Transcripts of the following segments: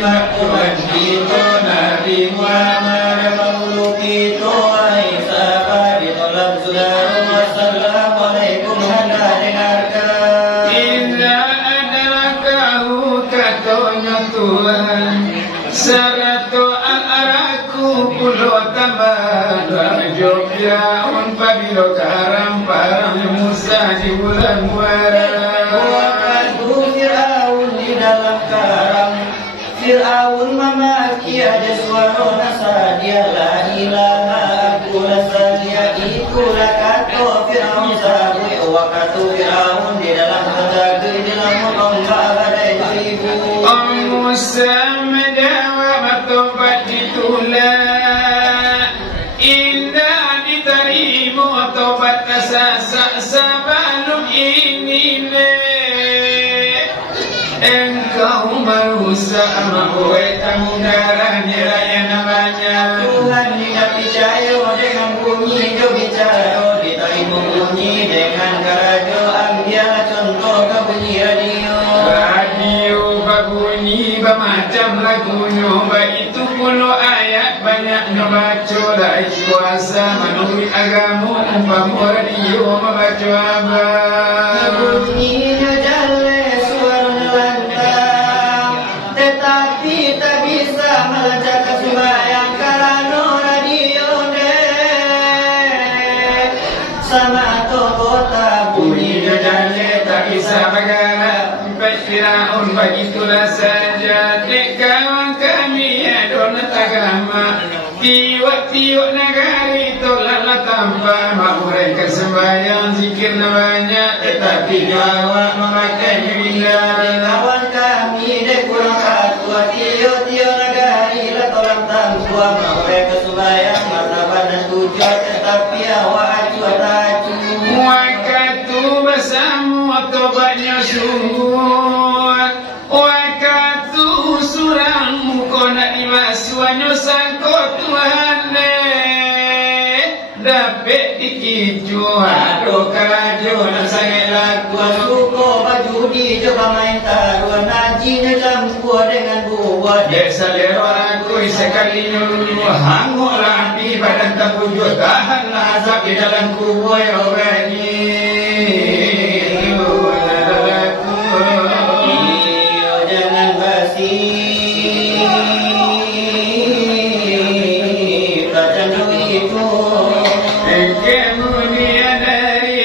Tuhan kita Nabi Muhammad makhluk itu Aisyah ditolak saudara Wassalamualaikum anda dengarkan Inna adrakahu katanya Tuhan Saratu al-araku pulau tambah Jogjaun pabilo karam parang Musa di bulan Muharram Fir'aun di dalam karang Fir'aun memaki ada suara nasa dia la ilaha aku rasa dia itulah kata Fir'aun sabui wakatu Fir'aun di dalam kata di dalam ombak badai beribu Musa menjawab tobat ditolak Indah diterima tobat sasa sebelum ini Engkau merusak membuat anggaran raya namanya Tuhan tidak percaya dengan bunyi dia bicara diterima bunyi dengan kerajaan biarlah contoh ke bunyi radio berbunyi bermacam lagunya Baik itu puluh ayat banyak membaca Lai kuasa menurut agama umpama radio membaca abang bunyinya jale suara lantang tetapi tak bisa melacak sembahyang karena radio sama kota bunyinya jale tak bisa bergerak Fir'aun begitulah saja Dek kawan kami adon agama Tiwak-tiwak negari tolaklah tanpa Mak mereka sembahyang zikir banyak Tetapi jawab memakai bila kawan kami dek kurang katua tiwak-tiwak negari lah tolak tanpa Mak mereka sembahyang martabat dan tujuan Tetapi awak acu-acu Waktu bersama tobatnya sungguh Waktu surang muka nak dimasuannya sangkut Tuhan Dapat dikicu Aduh kerajaan nak sangat laku suko baju di coba main taruhan najinya campur dengan buah Dek selera aku sekali nyuruh Hanguklah api badan tak wujud Tahanlah azab di dalam kubur ya orang jangan basi bacaan itu kemudian dari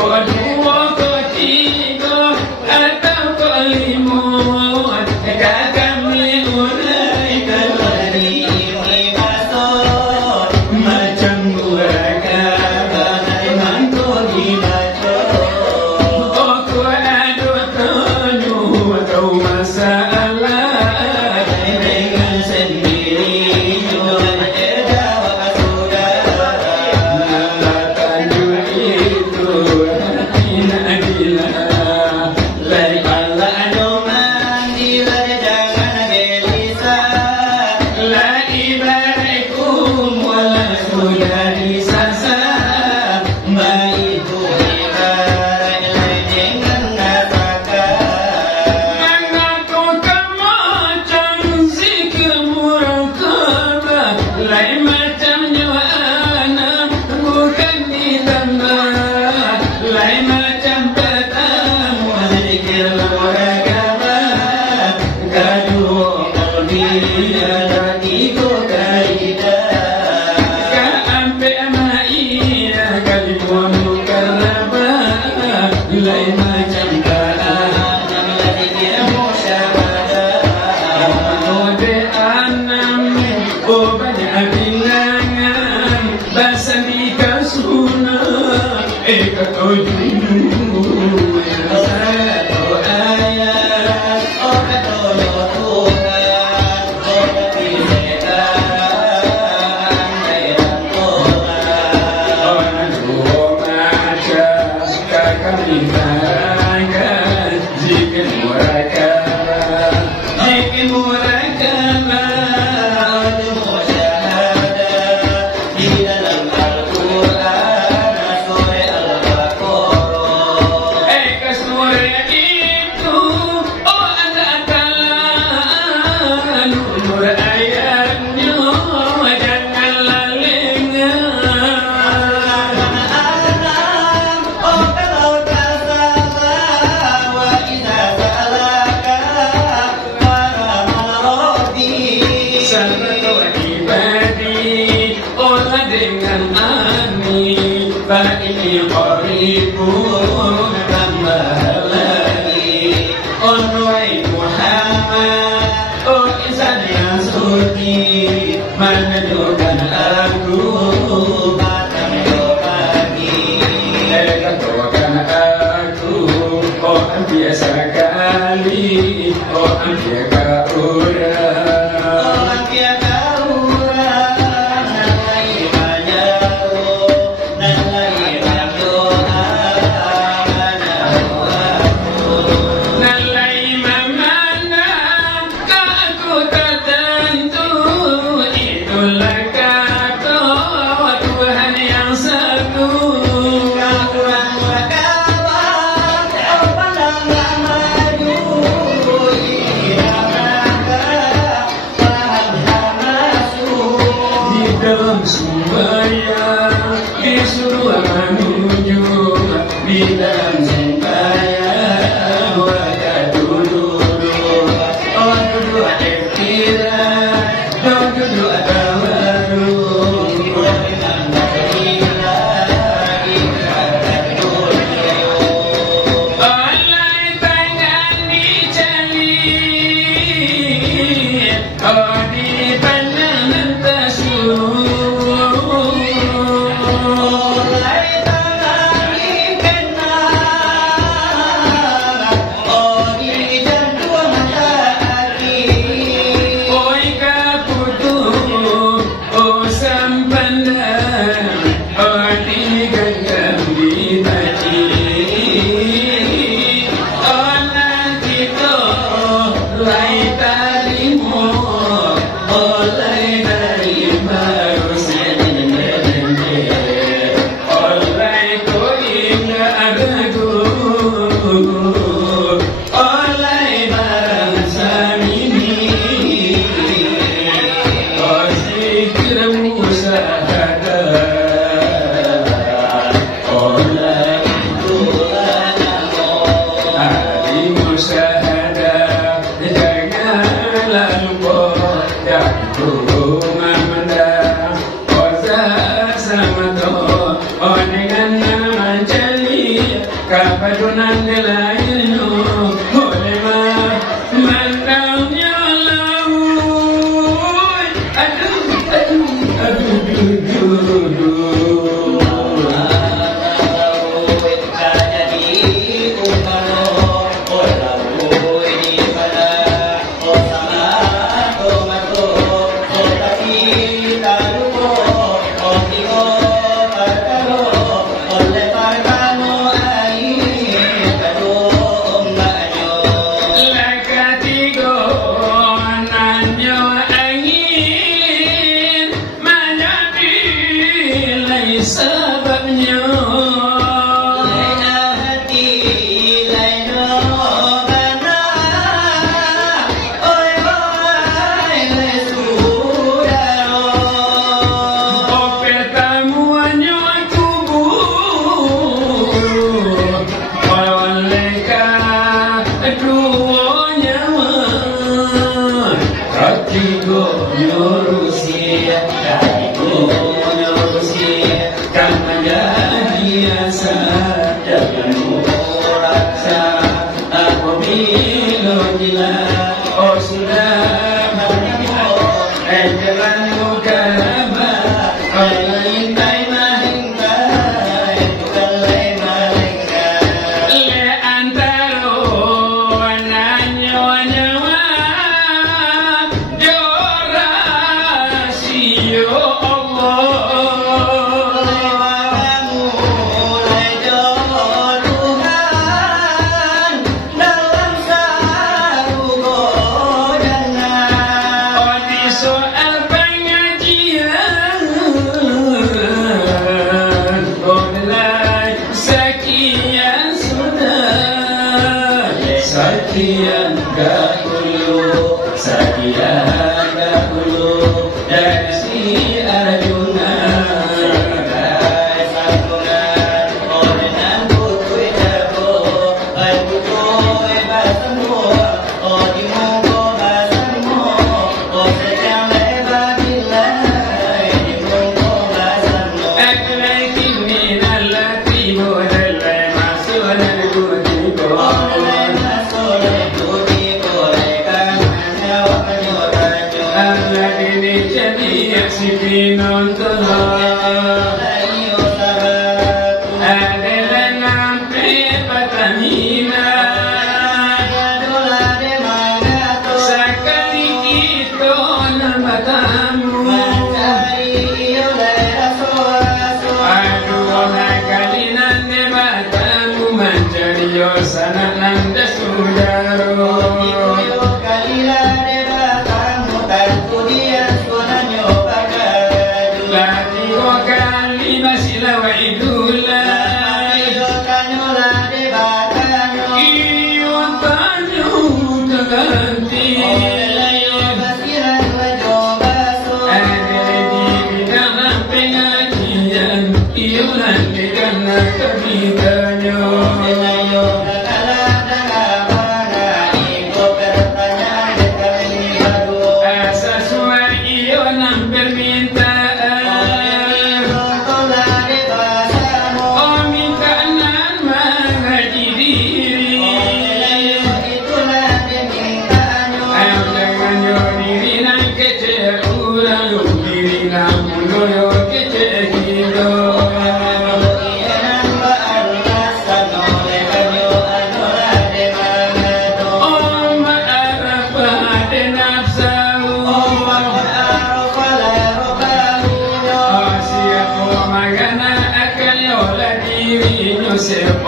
Oh, kapadunan delayan olema mandangnya laut aduh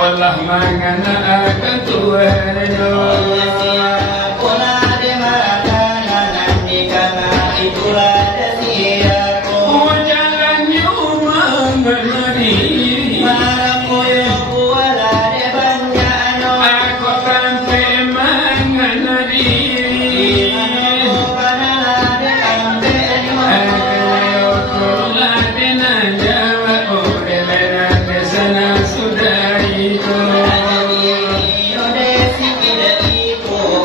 Allah mangana akan tuhanyo pola de makanan di kana itulah dasiaku jalan nyumang menari malakoyo kuala de banjano aku kampe mengenari kanala de kampe ayo kula de najawa ore lena kesana sudah itu yo de sikide iko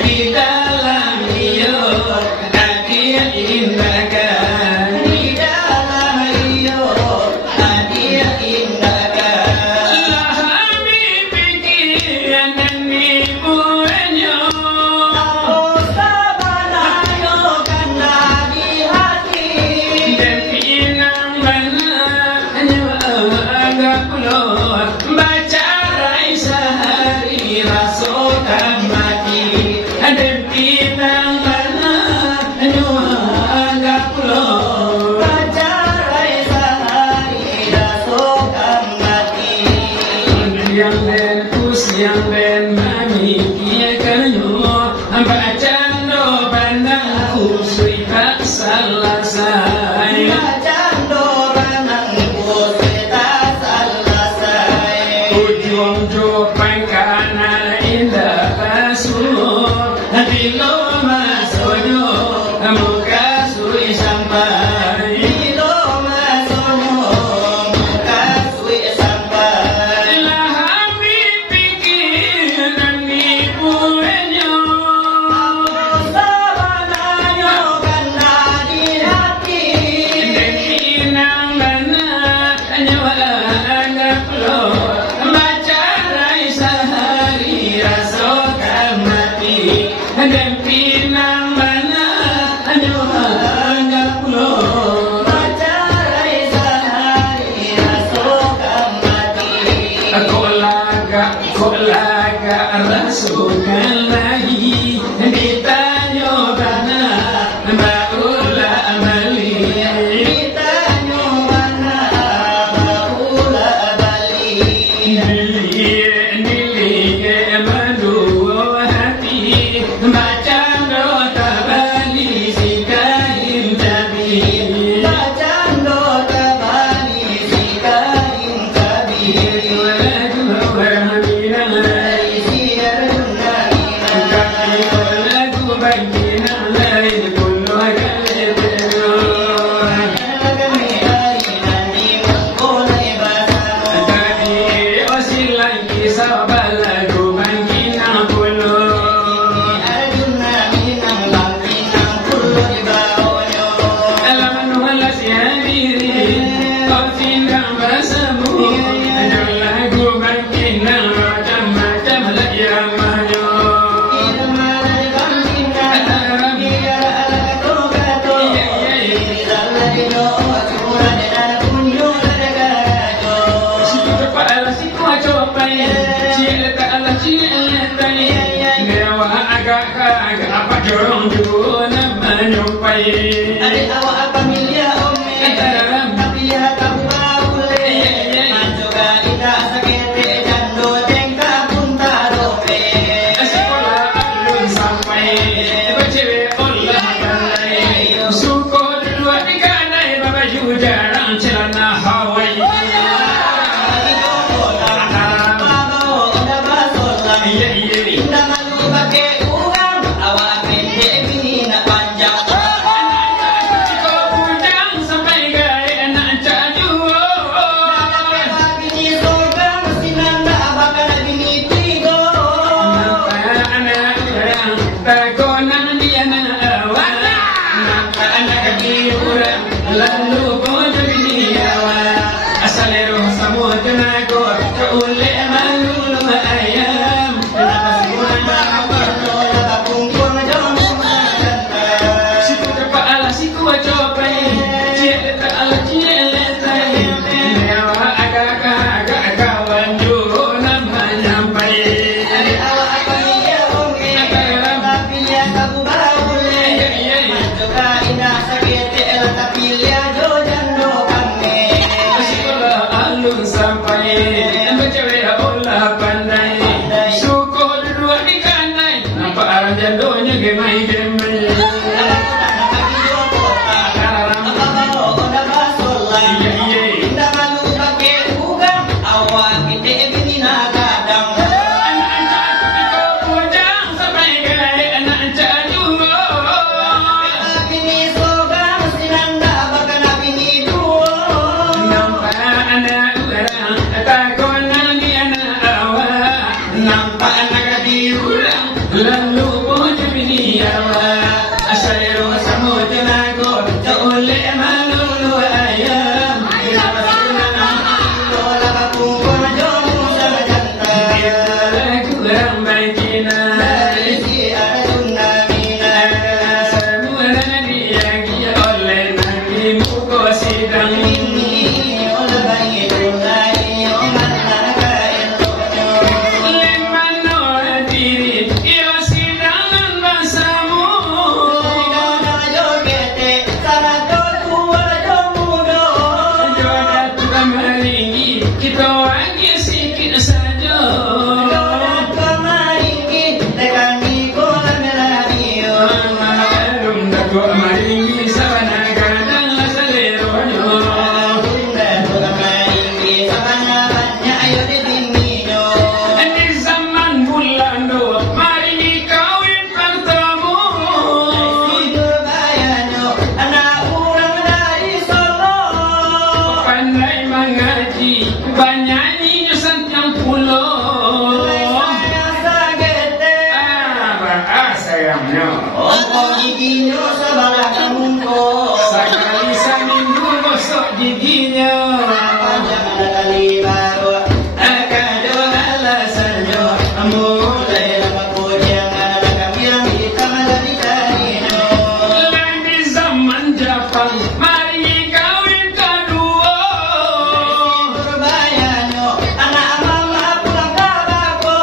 Di dalam hidup, indah kan di dalam iyo hadiah indah kan lahami pikiran dan ibunya aku sabanayo karena di hati dan pinang mananya agak pulau baca rai sehari rasakan mati dan pinang mananya agak pulau pacarai sehari rasakan mati yang ben kus yang ben mami kia kanyo baca no pandang kusui tak salah saya Macando ranang pusita salasai ujung jopang kanan indah kasur bilo masonyo muka suri sampai Ilo masono muka sui sampai lahami pikiran ibunya Sabanayo karena di hati dan pinang mana nyawa agak pulau baca rai sehari rasakan mati dan pinang mana nyawa agak pulau Pacarai sehari rasakan mati kok laga rasukan lagi ditanya bana baulah amali Kita nyobana bakula bali Nilige madu hati baca nota bali sikain tabi Bacando tabali sikain kabiri Dari siar kami hari nanti mulai basano Arjuna minang bangkinang kulo di bawonyo Irmana bangkinang biar ala kato-kato Rizal dino curah dan kunjung gajo Adik awak apa milia ome Tapi hata baule Manjo kalita sakete jando jengka punta dope Lagi joko lang Babaw onda basolang Indah malu pake uang Awak pendek bini nak panjang Bini soga mesti nanda bakal bini tigo Lalu bodoh ini awal asalero semua tenaga keulek malu lama ayam siku tepat ala siku copai cie tak ala cie letai nyawa agak kawan juru nama nyampai Awak apa dia oke Tapi dia kamu baule Manjoka indah sakit tapi dia lapang mari kawin kedua. Surabaya anak mama pulang ke Bako.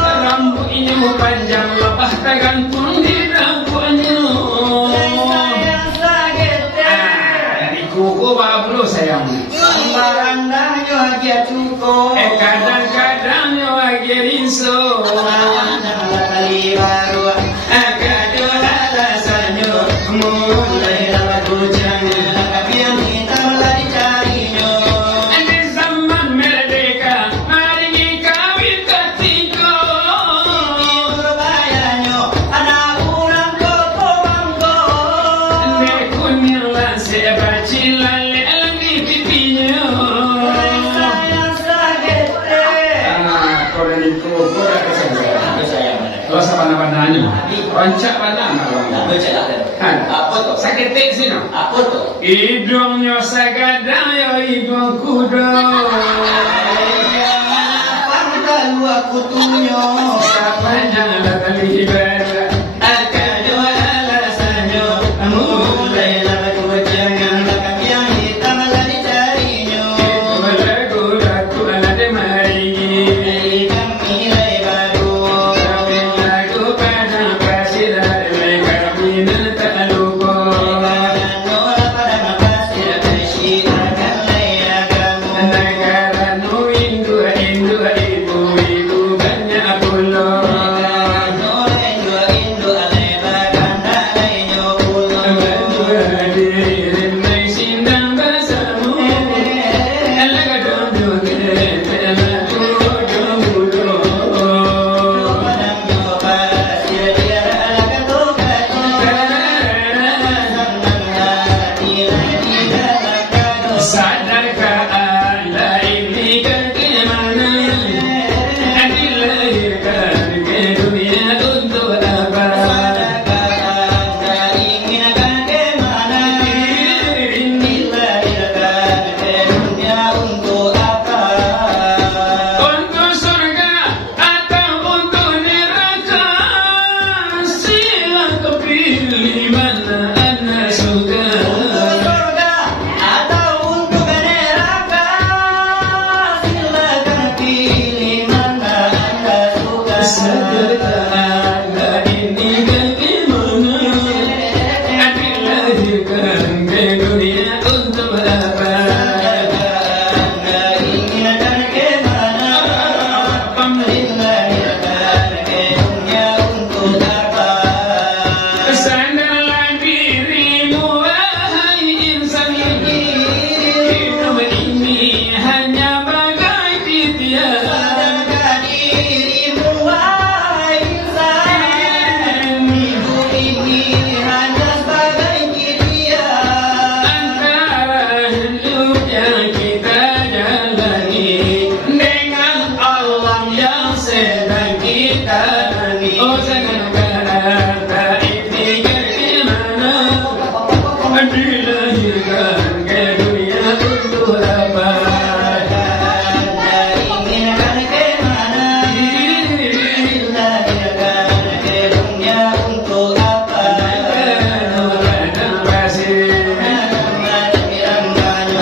Rambut ini panjang lepas tergantung di rambutnya. Sayang sakit Di kuku bablu sayang. Barandahnya dia cukup. Kadang-kadang lagi risau. Kali baru agak alasannya mulai lagu jangan tapi yang kita mulai carinya. Di zaman merdeka mari kawin ketiga. Surabaya anak orang koko bangko. Nekunyalah sebacilan lagi pipinya. Sayang sakit Kau dari kuku dah kesayang. Kau sepanah-panahnya, rancak panah. Apa tuh? Sakit tik sini. Apa tuh? Hidungnya sagadang ya hidung kuda. Pantai aku tunyo. Siapanya lah kali ibadah. Akan dua alasannya mulai lagu jangan tapi yang hitam lagi carinya. Lagu-lagu ada mari. Kami lagi baru. Lagu pada pasir kami tak lupa. Nola pada pasir bersih akan layak kamu. Negara nu Indo banyak pulau. Nola dua Indo alebakan tak lainnya pulau. Hadirin mai sindang basamu. Alaga dondo kena tujuh. Padang dua pasir dia alakan tokat. Sadarkah Anda ini bagaimana? Dilahirkan ke dunia untuk apa? Untuk surga atau untuk neraka? Silakan pilih mana Anda suka. Sadarkah Anda ini bagaimana? Dilahirkan ke dunia untuk apa? Sadarlah dirimu wahai insan. Hidup ini hanya bagai titian. Antara hidup yang kita jalani dengan Allah yang sedang kita jalani. Oh sadarkah Anda ini bagaimana? Dilahirkan ke dunia untuk apa?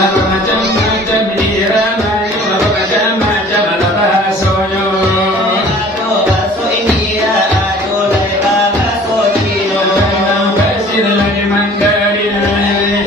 Macam-macam diramai, macam-macam bahasanya. Pasir lagi Mandarin.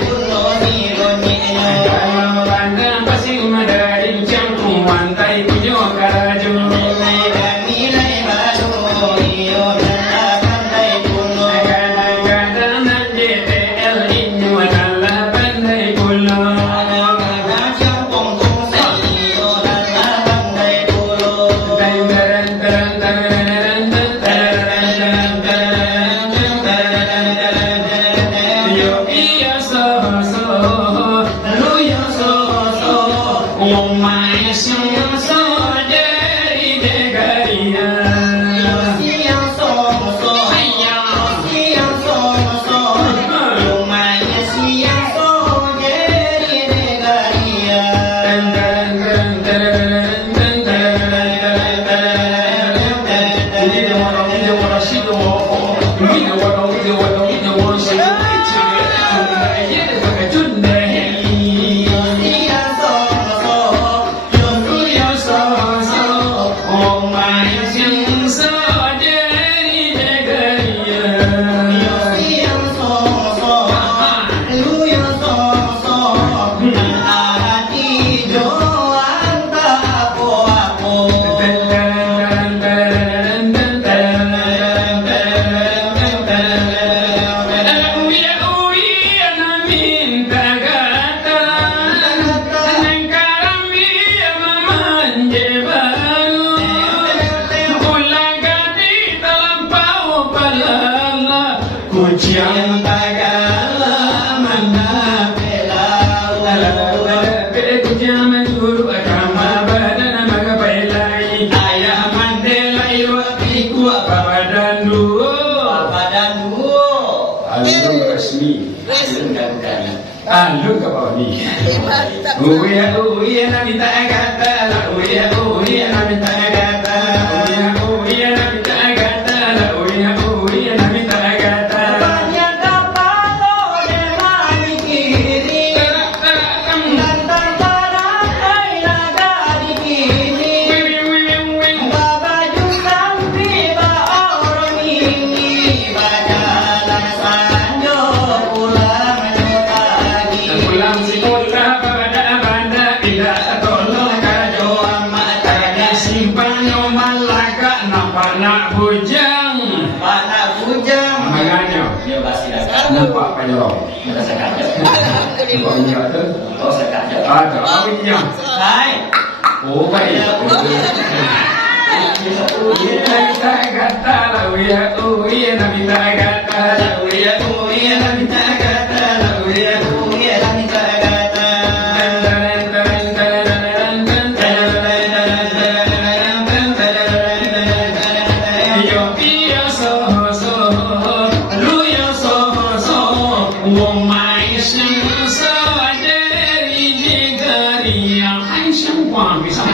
Alun ke bawah ni. Uya nak minta kata, uya nak minta kata, uya nak minta kata, uya nak minta kata. Banyak kapal demani kiri, dan terpakai naga di kiri. Baju sampai orang ini, bajalan sanjo pulang menyutagi. Pulang si putra pada tidak tolong kajo amat ada simpan malaka nampak nak bujang. Pak nak bujang. Makanya Dia pasti dah. nampak penyerong. Kita sekat je. Nampak ni ada. Oh sekat je. Ada apa ni? Hai. Oh baik. Kita kata lah uya nak minta kata lah uya nak minta kata lah uya nak minta kata. Yo pia so lu yo so wo mai sing so dari negeri yang hai sing kuang bisa.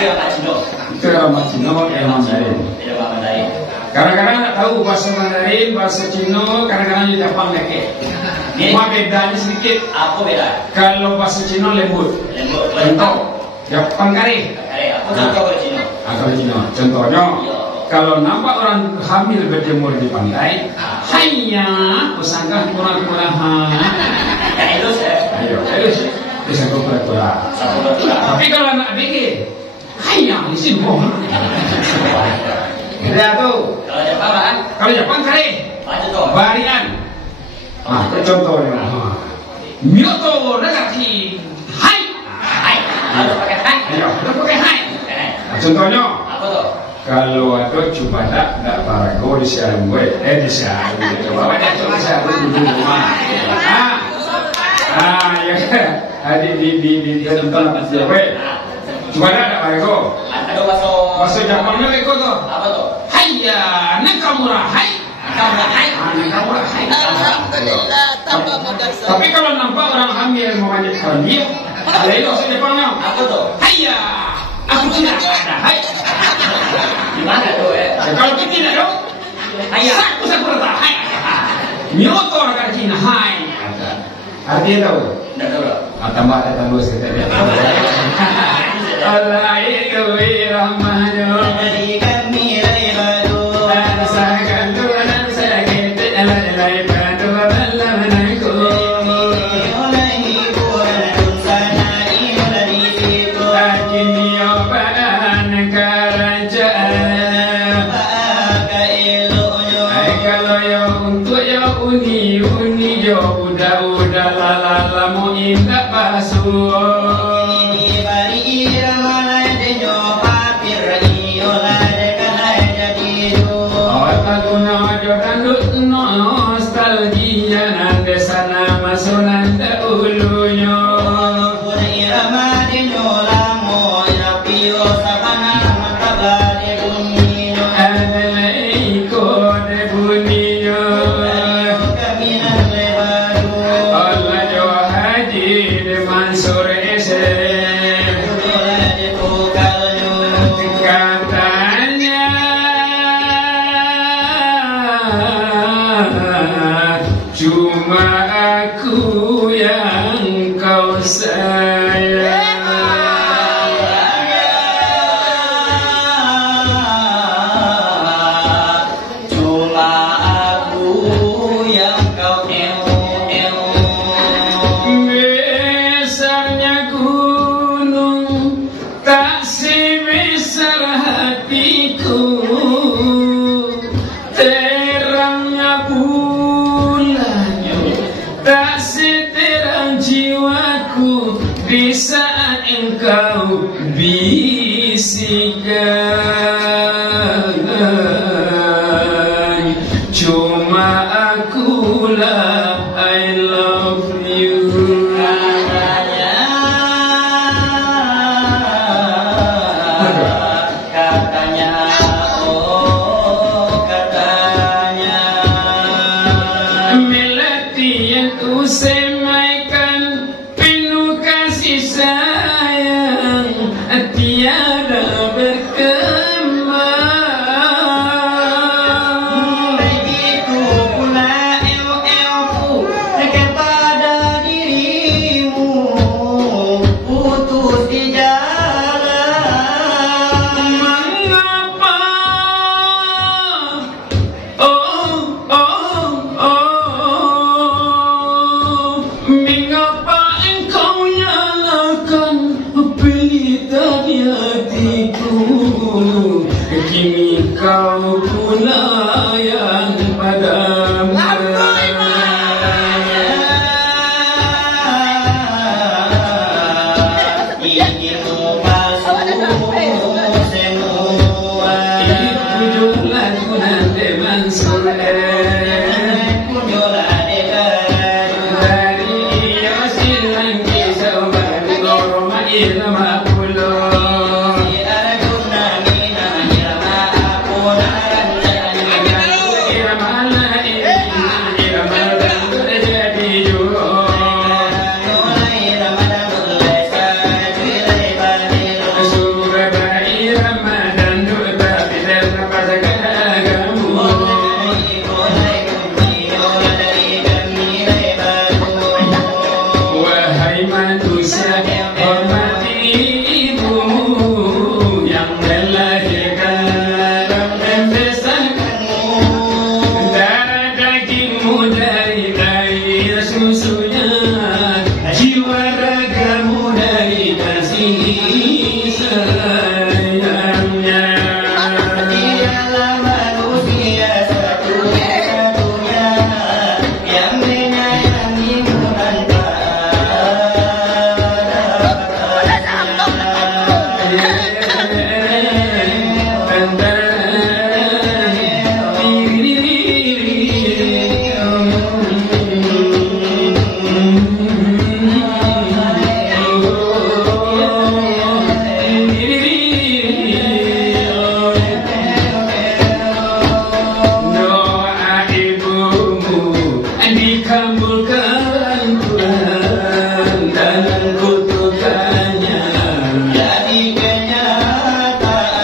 Dia tak cino. Keramat Cina yang Mandarin. Dia Pak Mandarin. Kadang-kadang tak tahu bahasa Mandarin, bahasa Cina, kadang-kadang di Jepang leke. Cuma bedanya sedikit. Apa beda? Kalau bahasa Cina lembut. Lembut. Contoh, Jepang kari. Apa contoh kalau Cino? Kalau Cina, contohnya, kalau nampak orang hamil berjemur di pantai, hanya usangkah kurang-kurang Elus ya. ayo, bisa kurang-kurang. Satu berdua. Tapi kalau nak bikin, hanya di sini bohong. Lihat tuh. Kalau Jepang kan? Kalau Jepang kari, Macam tu. varian. Ah, contohnya. Myoto negaki, hai. Hai. Harus pakai hai. Ayo, kita pakai hai. Hai. Nah, contohnya, Apa tu? kalau ada cuma tak parago di siang gue, di siang gue. Coba baca coba siang gue di rumah. Ya, di tempat gue. Cuma tak parago. Ada Bahasa Jepangnya beko tu. Apa tu? Hayya, nakamura hai. Kamu hai. Nakamura hai. Alhamdulillah, tambah modal saya. Tapi kalau nampak orang hamil memanjatkan dia, ada itu bahasa Jepangnya. Apa tu? Hayya, aku tidak ada hai. Di mana tu Kalau kita tidak dong, Hayya. aku tak hai. Nyoto orang Cina hai. Artinya tahu? Dah tahu tak? Tambah ada tambah sekali. Allah itu rahmanu. Jadi kami laibadu. Rasakan Tuhan sakit, elai padu balamaku. Oleh hiburan sana ilari situ. Kini opaan kerajaan. Maka ilunyo. Kalau yo untuk yo uni yo udah lalamu indah basuh. Ini bari irama denyo papir iola dekan jadi do. Guna jodan nostalgia nande sana masunan dahulunya. Pun irama denyo lamo ya pio sabana matabale bunyinya. Alaiko de bunyinya. Kami nan lebadu. Allah jo haji de Mansur ese. Ola de tokalyo. Katanya cuma aku yang kau sayang. Cuma aku yang kau Besarnya gunung tak sebesar hatiku, terangnya bulan tak seterang jiwaku di saat engkau bisikkan. Cuma akulah I love susunya jiwa ragamu dari kasih sayangnya. Dialah manusia satu-satunya yang menyayangimu tanpa dikabulkan Tuhan dan kutukannya jadi kenyataan.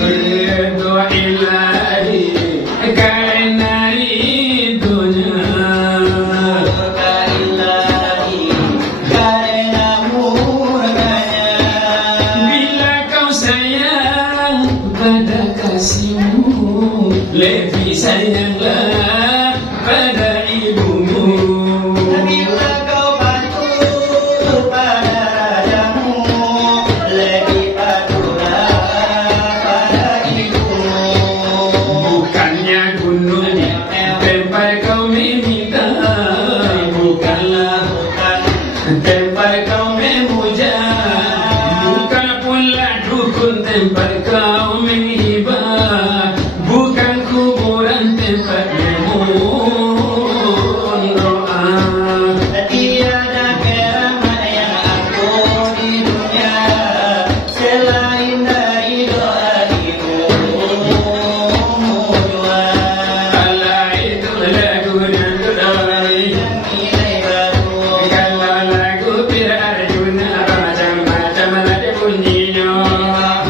Ridho ilahi karena ridhonya. Pada kasihmu lebih sayanglah pada ibumu. Bila kau patuh pada rajamu, lebih patuhlah pada ibumu. Bukannya gunungnya tempat kau meminta, bukanlah tempat kau memuja, bukan pula dukun tempat kau menghibah, bukan kuburan tempat memohon doa. Tiada keramat yang aku di dunia selain dari doa ibumu dua. Kalau itu lagu dan doai, Nilai baru kalau lagu Pir Arjuna macam-macam ada bunyinya.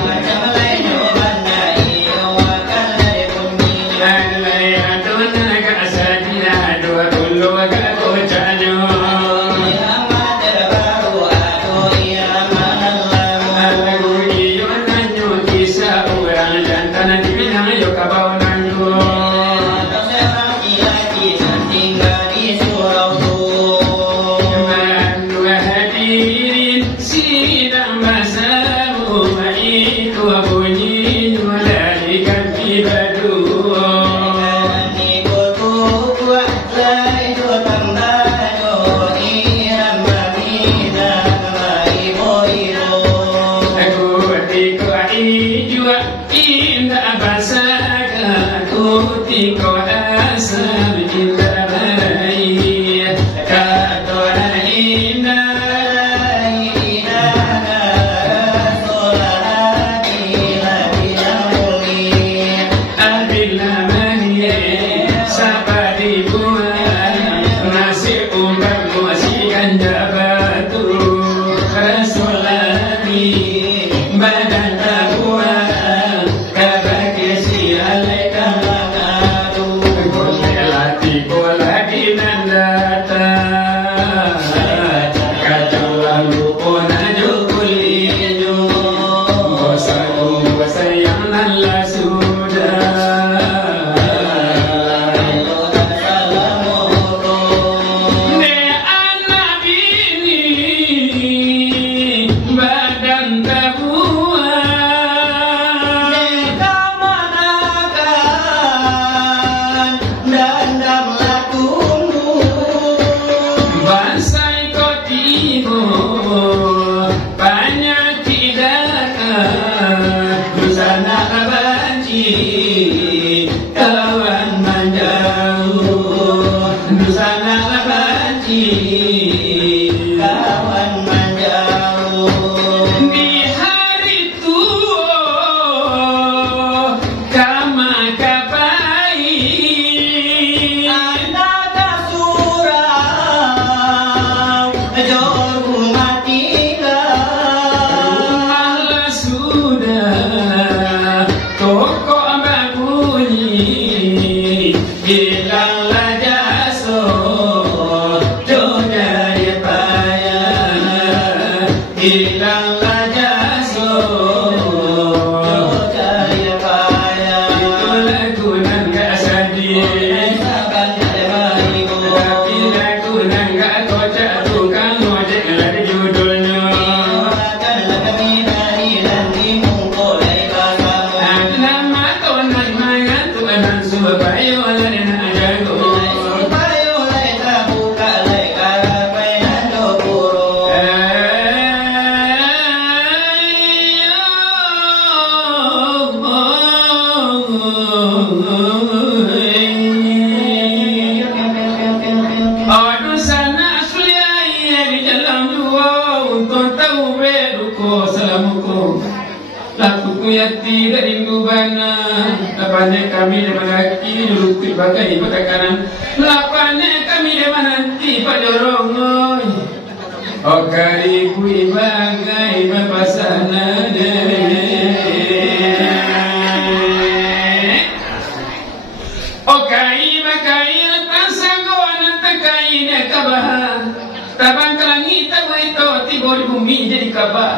macam lain jawabannya iyo akan ada bunyinya. Alai aduna ka asadina dua puluh ka kocanya. Irama terbaru atau irama lalu. Lagu iyo nanyo kisah orang jantan di Minang yo kabau nanyo. Atau seorang laki-laki yang tinggal di surau tuh. Dua hadirin sidang masamu itu bunyi melalikan ibadu. Aku tiko ijua indah basaka, aku tiko asam indah barai, katora indah abila mani sabari buah nasi umbak masih ganja batu rasulani badan Lakuku yati dari dubana, lapane kami di manaki luti bagai mata kanan, lapane kami di mananti pajorongoy. O kari kui bagai mapasana o kai bagai tasangon takai ne kabah, tabang langit tawaito tibo di bumi jadi kabah.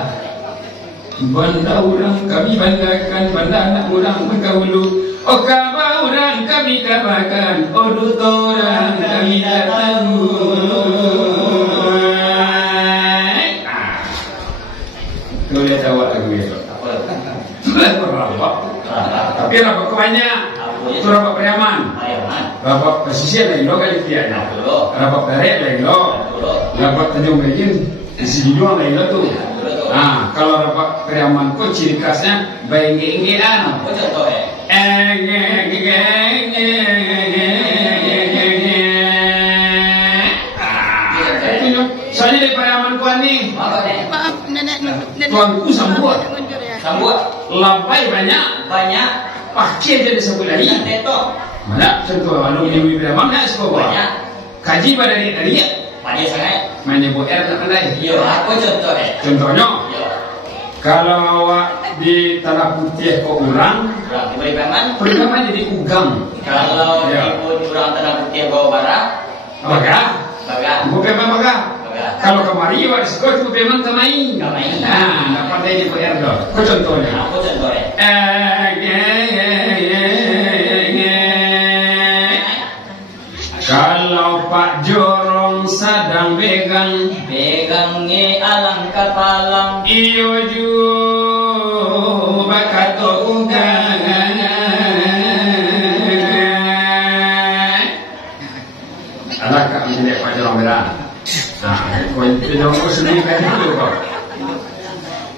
Banda orang kami bandakan, banda anak orang bergaulu. Oh kaba orang kami kabakan, oh duta orang kami datang. Kau lihat awak lagu itu? Sudah berapa? Tapi rapat kebanyak. Itu rapat Priaman. Rapat pesisir lagi lo kali tiada. Rapat Perak lagi lo. Rapat Tanjung Beijing di sini doang lagi lo tu. Nah, kalau rapat Priaman ko ciri khasnya bayi-bayian. Apa contohnya? Soalnya di Priaman ko ni. Maaf, nenek. Tuanku sambut. Sambut. Lampai banyak. Pakai jadi sebelah ini. Teto. Mana contoh anu ini Priaman nak sekolah. Banyak. Kaji pada dia. Banyak sangat. Mainnya buat air tak pandai. Iya, apa contohnya? Contohnya, Iya. kalau awak di Tanah Putih kok urang, Orang di Priaman. Priaman jadi ugang. Kalau Ya. di orang Tanah Putih Jawa Barat, Bagah, Bagah. bukan bagah. Bagah. Kalau kemari awak di sekolah itu Priaman kemain. Kemain. Nah, tak pandai di buat air dah. Kau contohnya. Apa contohnya? Kalau Pak Jorong sadang begang Begangnya alang kapalang. iyo ju bakato ugang alah kak menjadi Pak Jorong begang. Nah, kau pinjam kau sendiri kan itu kau.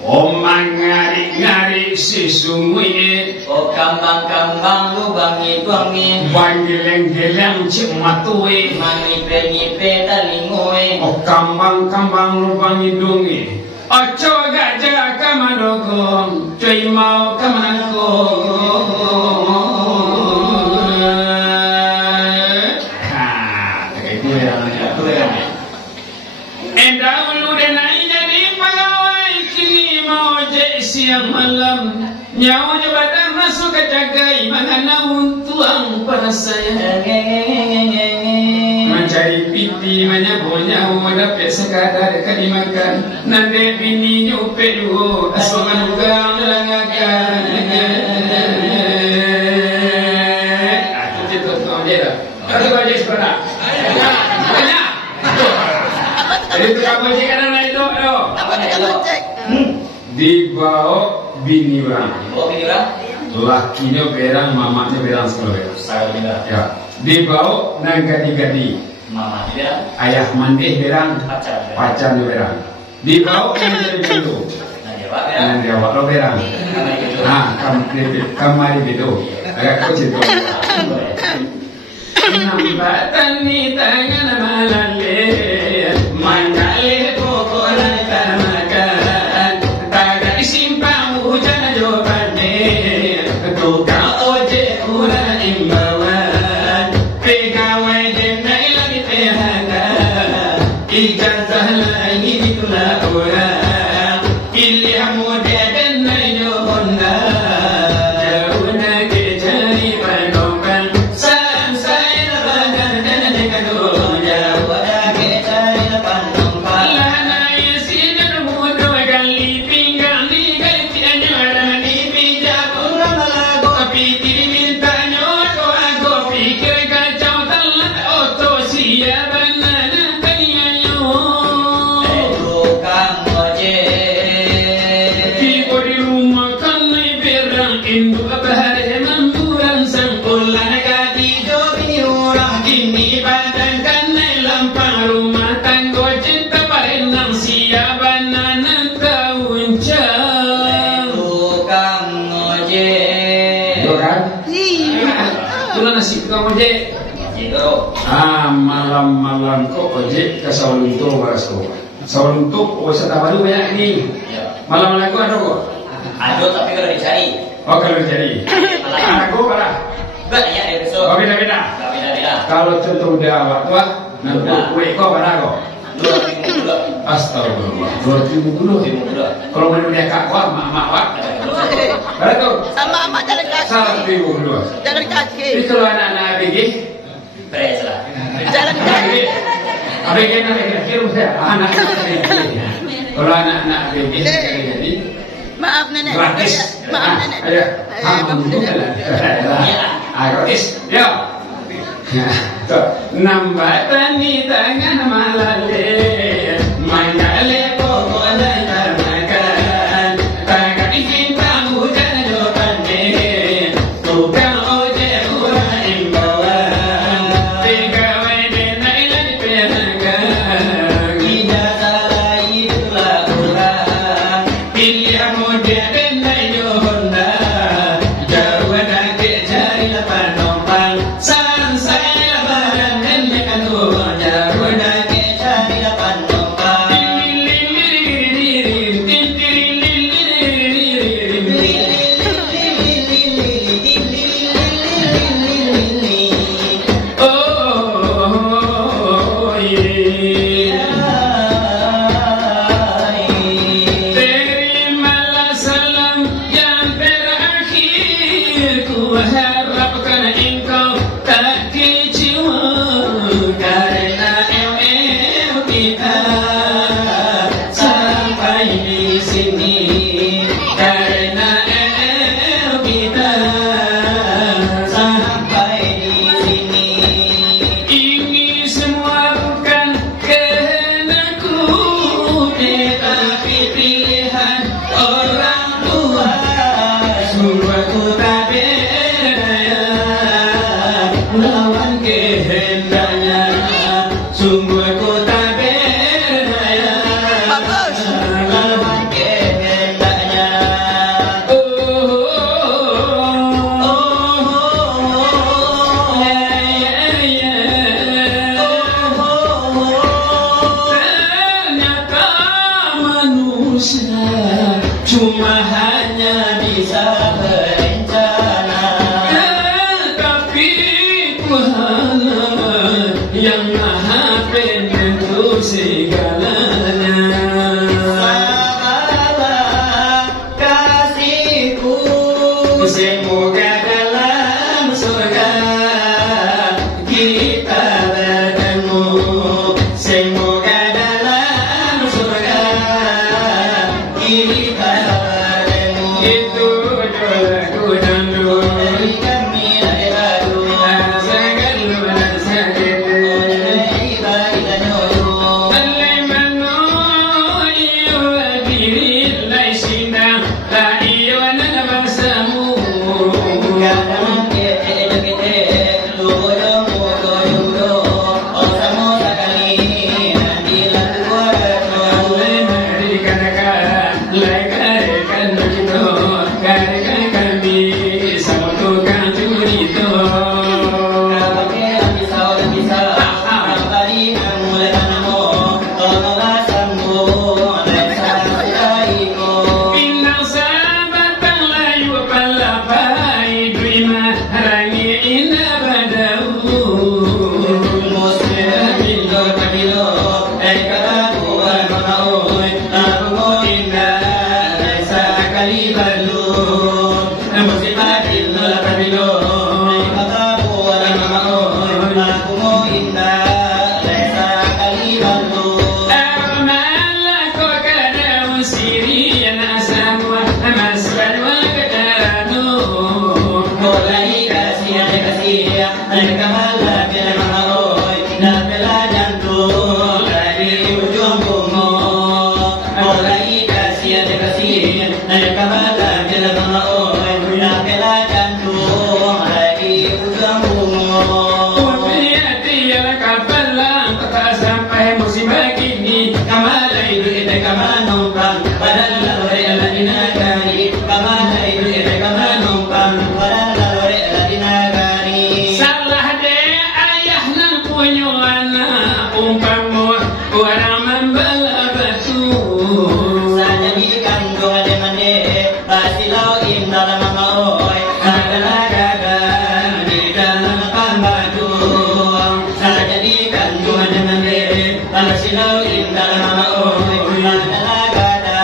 Omang ngari-ngari si sungguhnya Oh kambang-kambang lubangi-bangi. Bangeleng-geleng cik matue Mangipe-ngipe talingoe. Oh kambang-kambang lubang hidungi Oco gajah kamadogong Cuy mau kamanangkong Haa tak itu ya Endah ulu denai jadi pegawai Kini mau je siang malam Nyawa jabatan masuk ke jagai Mana untuang pada saya Mencari piti menyabu-nyabu dapat sekadar dimakan Nande bini nyupe dulu Asungan ugang langakan Aku cerita tuan je dah Kau tu je sebenarnya Banyak Jadi tu kamu je kanan lain tu Apa nak elok? Dibawa bini orang Oh bini orang? Lakinya berang, mamanya berang sekolah Saya bina. Ya, dibawa nang gadi-gadi. Mama dia. Ayah mandeh berang, Pacar dia. pacarnya berang. Dibawa nang jadi pintu. Nah dia apa ya? Nang dia lo berang. Kamar gitu. Nah, kamari itu. Agak kau cerita. Nambatan ni tangan malale, mandale pokoran tamakan, tagai simpang hujan jobane, tukang ojek ulah imbawan, pegawai jenai lagi PHK, ijazah lagi ditolak orang, pilih muda dan naik Honda, jauh nak cari penumpang, salam saya bagar dan dekat dunia. Malam-malam kok ojek ke Sawalunto Barasko. Sawalunto wisata baru banyak ini. Malam-malam kok ada kok. Aduh, tapi kalau dicari. Oh, kalau dicari. Aku parah. Enggak ya, besok. Oh, beda-beda. Beda-beda. Kalau contoh udah waktu nanti kue kau parah kok. 2.000 dulu. Astagfirullah. 2.000 dulu. Kalau mau dia kak wah, mak wah. Parah tuh. Sama amat jalan kaki. 1.000 dulu. Jalan kaki. Jadi kalau anak-anak ABG, Beres lah. Jalan kaki. ABG kirim saya anak. Kalau anak-anak ABG jadi Maaf nenek. gratis. Maaf nenek. Ayo, kamu gratis. Yo. Tuh, nambah tani tangan malale, mandale koko dan makan, tak izin kamu jangan pandai, tukang ojek urang imbauan, tiga wede nailan perangan, tidak salah itulah urang, pilih model dan naik Honda, jauh nak cari penumpang. Cuma hanya bisa berencana, tapi Tuhan yang maha penentu segalanya. Sabarlah kasihku, semoga dalam surga kita bertemu. Semoga dalam surga kita bertemu. Itu doaku dan doa dari kami dari baru. Asalkan lunas sakit dari kita nyuruh. Alemano iyo diri laisina la iyo nanabasamu. Kadang kita ludo mudo osamu sakali nanti lalu. Alemari kanakan laikare kan begitu. silau indah mama oi adalah gaga di dalam pambadu saya jadikan Tuhan dengan diri pada silau indah mama oi adalah gaga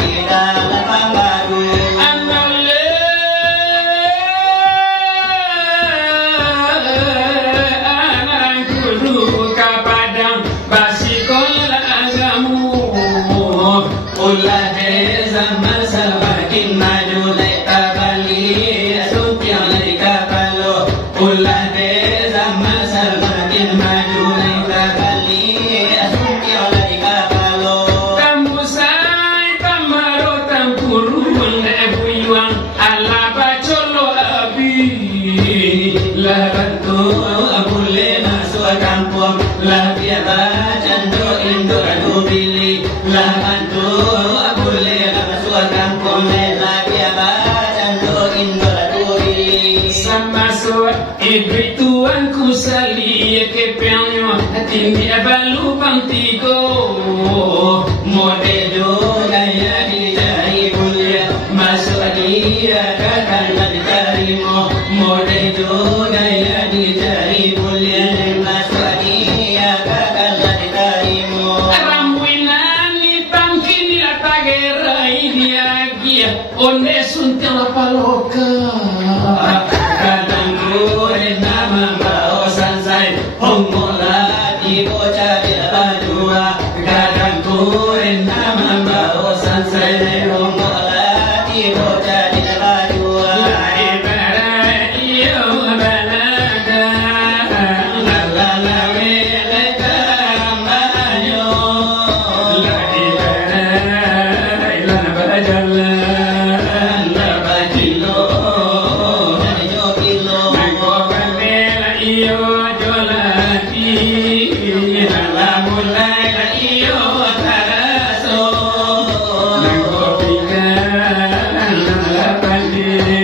di dalam pambadu ulah desa masa makin maju naik tabali asup yang naik kapalo ulah desa masa makin maju naik tabali asup yang naik kapalo kamu say tamaro tampurun ebuyuang ala bacolo abi lah bantu abule masuk kampung lah biasa cando indo adu bili lah bantu abule masuk kampung lah biasa cando indo adu bili sama so ibri tuanku sali ke penyo tindi abalu pangtigo modedo gaya dicari mulia masuk dia kakak diterima modedo gaya dicari mulia masuk dia kakak diterima rambuinani pangkini atagerai dia gia onde suntel paloka kadang gue nama mau sansai hongola di bocah bila berdua kadang gue nama mau sansai hongola di bocah bila berdua Thank you.